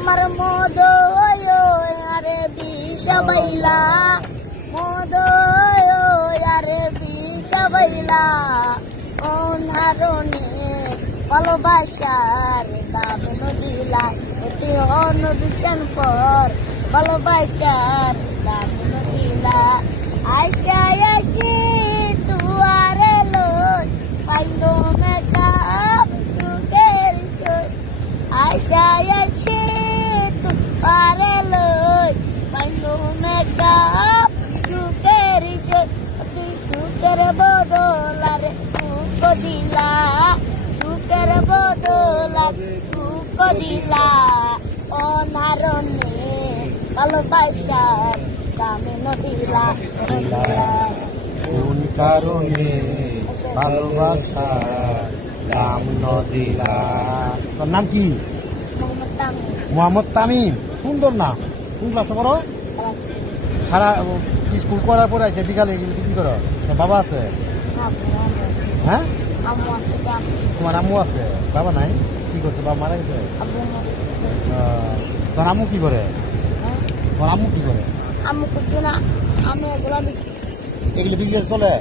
আমার মদ আরে বিষবাইলা মদ আরে বিষবাইলা অন্ধারণে ভালোবাসার দাম নদিলা অতি অনবিশন পর ভালোবাসার দাম নদিলা আশা আসি তুয়ারে লোট পাইলো মেকা তুকের চোট আশা আসি তুয়ারে লোট পাইলো মেকা তুকের চোট অতি সুখের বদলারে সুখ দিলা সুখের বদলারে সুখ দিলা অনারণে ভালোবাসার দামে নদিলা কোন কারণে ভালোবাসার দাম নদিলা। তোর নাম কি? মোহাম্মদ তামিম। সুন্দর নাম। কোন ক্লাসে পড়ো? সারা স্কুল করার পরে আছে বিকালে কি করো? বাবা আছে? হ্যাঁ, তোমার আম্মু আছে? বাবা নাই? কি করছে? বাবা মারা গেছে? তোর আম্মু কি করে? তোর আম্মু কি করে? আম্মু কিছু না, আমি এগুলো এগুলো বিক্রি চলে?